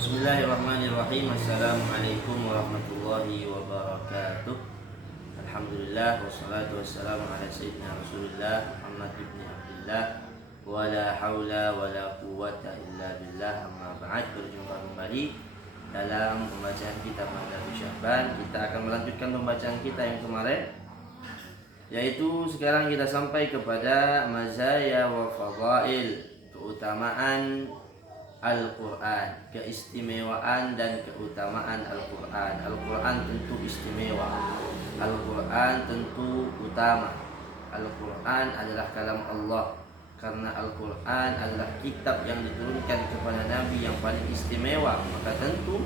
Bismillahirrahmanirrahim. Assalamualaikum warahmatullahi wabarakatuh. Alhamdulillah wassalatu wassalamu ala sayyidina Rasulillah Muhammad ibn Abdullah wa la hawla wa la quwwata illa billah, amma ba'd. Berjumpa kembali dalam pembacaan kitab Madhabu Syahban. Kita akan melanjutkan pembacaan kita yang kemarin, yaitu sekarang kita sampai kepada mazaya wa fadail, keutamaan Al-Quran, keistimewaan dan keutamaan Al-Quran. Al-Quran tentu istimewa, Al-Quran tentu utama. Al-Quran adalah kalam Allah, karena Al-Quran adalah kitab yang diturunkan kepada Nabi yang paling istimewa. Maka tentu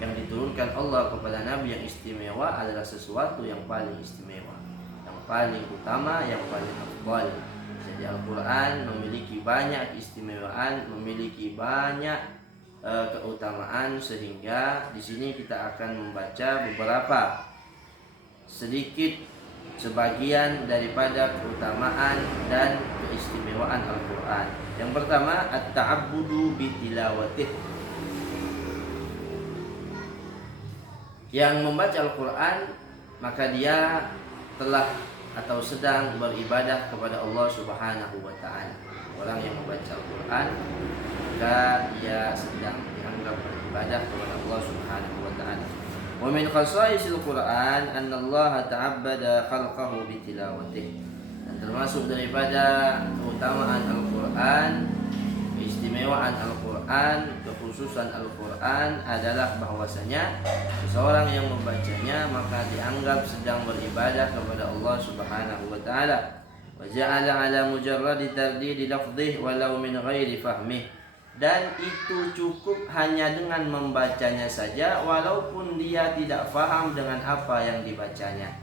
yang diturunkan Allah kepada Nabi yang istimewa adalah sesuatu yang paling istimewa, yang paling utama, yang paling afdal. Jadi Al-Quran memiliki banyak keistimewaan, memiliki banyak keutamaan, sehingga di sini kita akan membaca beberapa sedikit sebagian daripada keutamaan dan keistimewaan Al-Quran. Yang pertama, at-ta'abbudu bitilawatih. Yang membaca Al-Quran maka dia telah atau sedang beribadah kepada Allah Subhanahu wa ta'ala. Orang yang membaca Al-Quran maka dia sedang dianggap beribadah kepada Allah Subhanahu wa ta'ala. Wa min khasaisil Quran anna Allah ta'abbada khalqahu bitilawatih. Dan termasuk daripada keutamaan Al-Quran, keistimewaan Al-Quran, kekhususan Al-Quran adalah bahwasanya seseorang yang membacanya maka dianggap sedang beribadah kepada Allah Subhanahu wa ta'ala. Wa ja'ala 'ala mujarradi tardidi lafdhih walau min ghairi fahmih. Dan itu cukup hanya dengan membacanya saja walaupun dia tidak faham dengan apa yang dibacanya.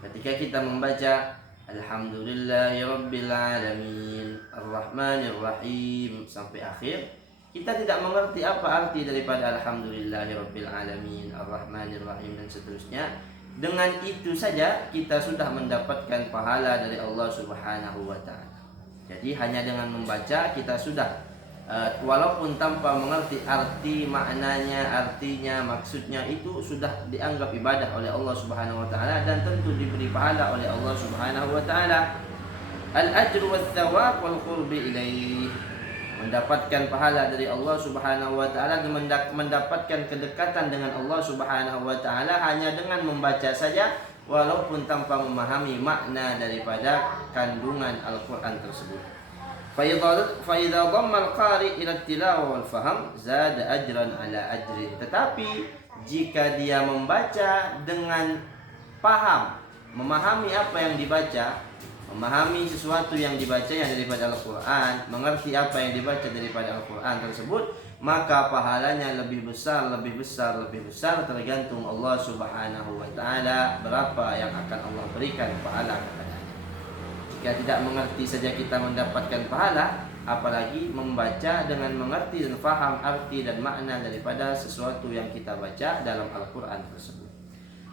Ketika kita membaca Alhamdulillahirabbil alamin Ar-Rahmanir Rahim sampai akhir, kita tidak mengerti apa arti daripada Alhamdulillahirabbil alamin Ar-Rahmanir Rahim dan seterusnya. Dengan itu saja kita sudah mendapatkan pahala dari Allah Subhanahu wa ta'ala. Jadi hanya dengan membaca kita sudah walaupun tanpa mengerti arti maknanya, artinya, maksudnya, itu sudah dianggap ibadah oleh Allah Subhanahu wa ta'ala dan tentu diberi pahala oleh Allah Subhanahu wa ta'ala. Al-ajru wath-thawab wal qurbi ilaih. Mendapatkan pahala dari Allah Subhanahu wa ta'ala, mendapatkan kedekatan dengan Allah Subhanahu wa ta'ala hanya dengan membaca saja walaupun tanpa memahami makna daripada kandungan Al-Quran tersebut. Fa'idha dhamma al-qari ila tilawah wal faham zada ajran ala ajrin. Tetapi jika dia membaca dengan paham, memahami apa yang dibaca, memahami sesuatu yang dibacanya daripada Al-Quran, mengerti apa yang dibaca daripada Al-Quran tersebut, maka pahalanya lebih besar tergantung Allah Subhanahu wa ta'ala berapa yang akan Allah berikan pahala kepadanya. Jika tidak mengerti saja kita mendapatkan pahala, apalagi membaca dengan mengerti dan faham arti dan makna daripada sesuatu yang kita baca dalam Al-Quran tersebut.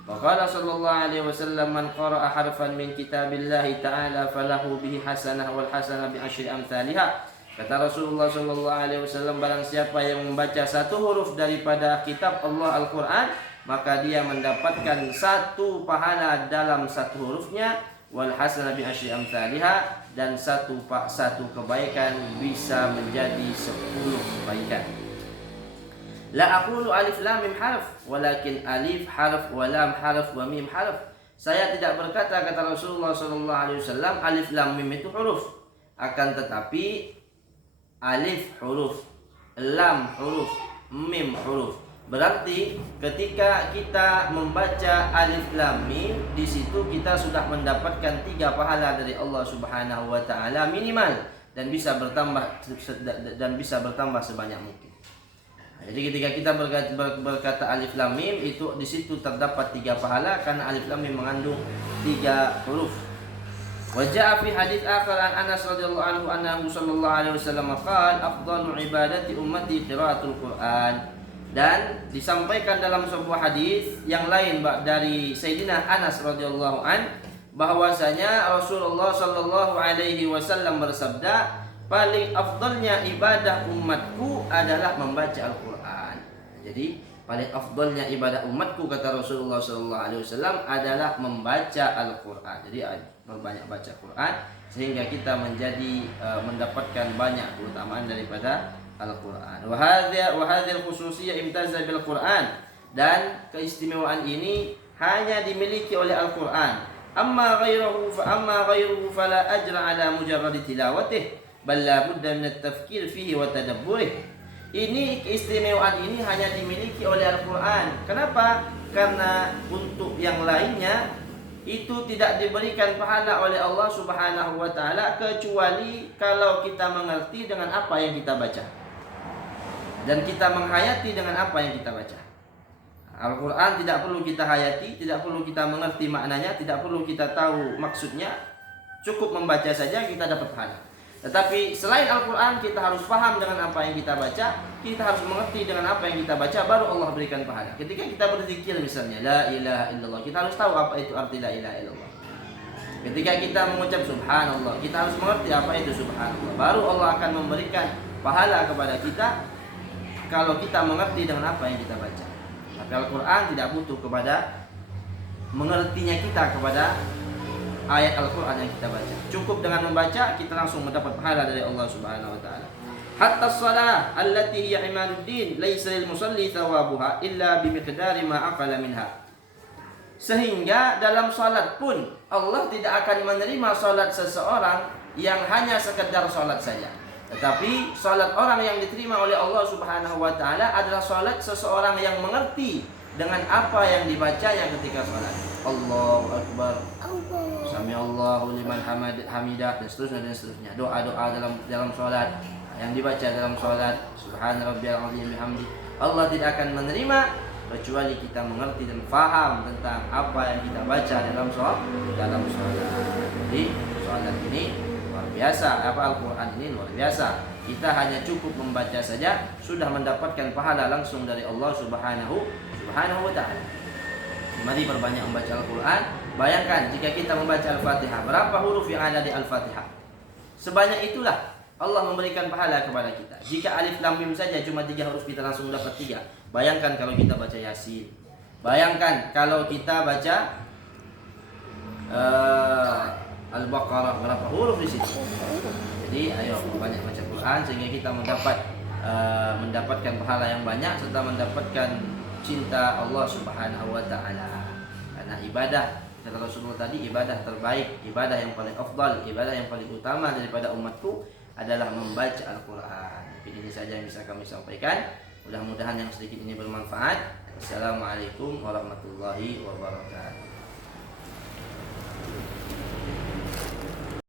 Waqala sallallahu alaihi wasallam, man qara'a harfan min kitabillahi ta'ala falahu bihi hasanah wal hasanah bi asyri amsalihha. Kata Rasulullah sallallahu alaihi wasallam, barang siapa yang membaca satu huruf daripada kitab Allah Al-Quran, maka dia mendapatkan satu pahala dalam satu hurufnya, wal hasanah bi asyri amsalihha, dan satu kebaikan bisa menjadi 10 kebaikan. La aqulu alif lam mim harf walakin alif harf wa lam harf wa mim harf. Saya tidak berkata, kata Rasulullah sallallahu alaihi wasallam, alif lam mim itu huruf, akan tetapi alif huruf, lam huruf, mim huruf. Berarti ketika kita membaca alif lam mim, di situ kita sudah mendapatkan 3 pahala dari Allah Subhanahu wa ta'ala minimal, dan bisa bertambah sebanyak mungkin. Jadi ketika kita berkata alif lam mim, itu di situ terdapat 3 pahala karena alif lam mim mengandung 3 huruf. Wa jaa fi hadits akhar an Anas radhiyallahu anhu annahu sallallahu alaihi wasallam qala afdalu ibadati ummati qiraatul Qur'an. Dan disampaikan dalam sebuah hadis yang lain dari Sayyidina Anas radhiyallahu an, bahwasanya Rasulullah sallallahu alaihi wasallam bersabda, paling afdalnya ibadah umatku adalah membaca Al-Quran. Jadi paling afdalnya ibadah umatku kata Rasulullah SAW adalah membaca Al-Quran. Jadi berbanyak baca Quran sehingga kita menjadi mendapatkan banyak keutamaan daripada Al-Quran. Wa hadhil khususiyah imtazza bil Quran, dan keistimewaan ini hanya dimiliki oleh Al-Quran. Amma ghairuhu fala ajra ala mujarrad tilawatih bal la budda min at-tafkir fihi wa tadabburihi. Ini keistimewaan ini hanya dimiliki oleh Al-Quran. Kenapa? Karena untuk yang lainnya itu tidak diberikan pahala oleh Allah Subhanahu wa taala kecuali kalau kita mengerti dengan apa yang kita baca dan kita menghayati dengan apa yang kita baca. Al-Quran tidak perlu kita hayati, tidak perlu kita mengerti maknanya, tidak perlu kita tahu maksudnya, cukup membaca saja kita dapat pahala. Tetapi selain Al-Quran kita harus paham dengan apa yang kita baca, kita harus mengerti dengan apa yang kita baca, baru Allah berikan pahala. Ketika kita berzikir misalnya la ilaha illallah, kita harus tahu apa itu arti la ilaha illallah. Ketika kita mengucap subhanallah, kita harus mengerti apa itu subhanallah, baru Allah akan memberikan pahala kepada kita kalau kita mengerti dengan apa yang kita baca. Tapi Al-Quran tidak butuh kepada mengertinya kita kepada ayat Al-Quran yang kita baca. Cukup dengan membaca kita langsung mendapat pahala dari Allah Subhanahu wa taala. Hatta shalah allati hiya imaduddin laisa lil musalli thawabuha illa bimiqdari ma aqala minha. Sehingga dalam salat pun Allah tidak akan menerima salat seseorang yang hanya sekedar salat saja. Tetapi salat orang yang diterima oleh Allah Subhanahu wa taala adalah salat seseorang yang mengerti dengan apa yang dibacanya ketika salat. Allahu akbar. Sami Allahu liman hamidah, dan seterusnya. Doa-doa dalam salat yang dibaca dalam salat, subhana rabbiyal azim bihamdi, Allah tidak akan menerima kecuali kita mengerti dan faham tentang apa yang kita baca dalam salat. Jadi salat ini luar biasa, Al-Quran ini luar biasa. Kita hanya cukup membaca saja sudah mendapatkan pahala langsung dari Allah Subhanahu wa taala. Mari perbanyak membaca Al-Quran. Bayangkan jika kita membaca Al-Fatihah, berapa huruf yang ada di Al-Fatihah? Sebanyak itulah Allah memberikan pahala kepada kita. Jika alif lam mim saja cuma 3 huruf kita langsung dapat 3. Bayangkan kalau kita baca Yasin. Bayangkan kalau kita baca Al-Baqarah, berapa huruf di situ? Jadi ayo banyak baca Quran sehingga kita mendapatkan pahala yang banyak serta mendapatkan cinta Allah Subhanahu wa taala. Karena ibadah kata Rasulullah tadi, ibadah terbaik, ibadah yang paling afdal, ibadah yang paling utama daripada umatku adalah membaca Al-Quran. Mungkin ini saja yang bisa kami sampaikan. Mudah-mudahan yang sedikit ini bermanfaat. Assalamualaikum warahmatullahi wabarakatuh.